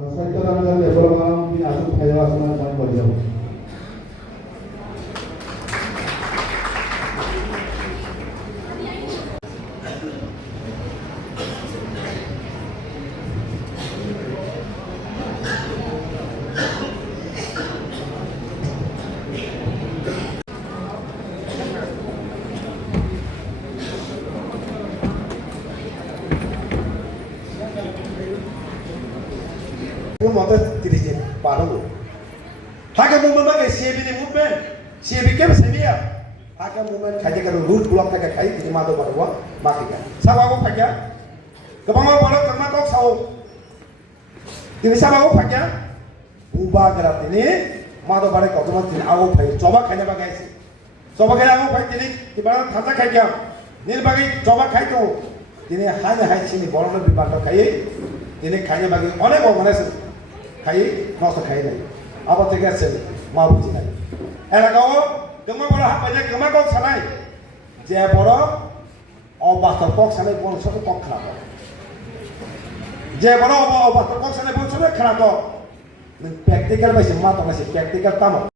Los actos de la misma de forma, mi asunto es de la. CAB kem semia. Haka movement kaje karo root block taka kai ti ma do barwa makika. Sawa ko pakya. Kapang mo bolok kama kok sawo. Tini sawa ko pakya. Uba gara tini ma do bare kok ma tini awo pai joba khane ba gaisi. Joba khane awo pai tini ti bara thata khai kya. Nil bagi joba khai ko. Tini hanya hai chini বড় বিবাদ খাই তিনি খাইনে বাকি অনেক organise খাই নষ্ট খাই নাই। আবার থেকে আছে, মা বুঝি নাই। এলাকাও গোমা বড় হাত পাইছে, গোমা কক সানাই যে বড় অবাস্তব কক সানাই সাথে কক খারাপ যে বড় অবাস্তব কক সানাই সাথে খারাপ প্র্যাকটিক্যাল পাইছে মা তো পাইছে প্র্যাকটিক্যাল তামো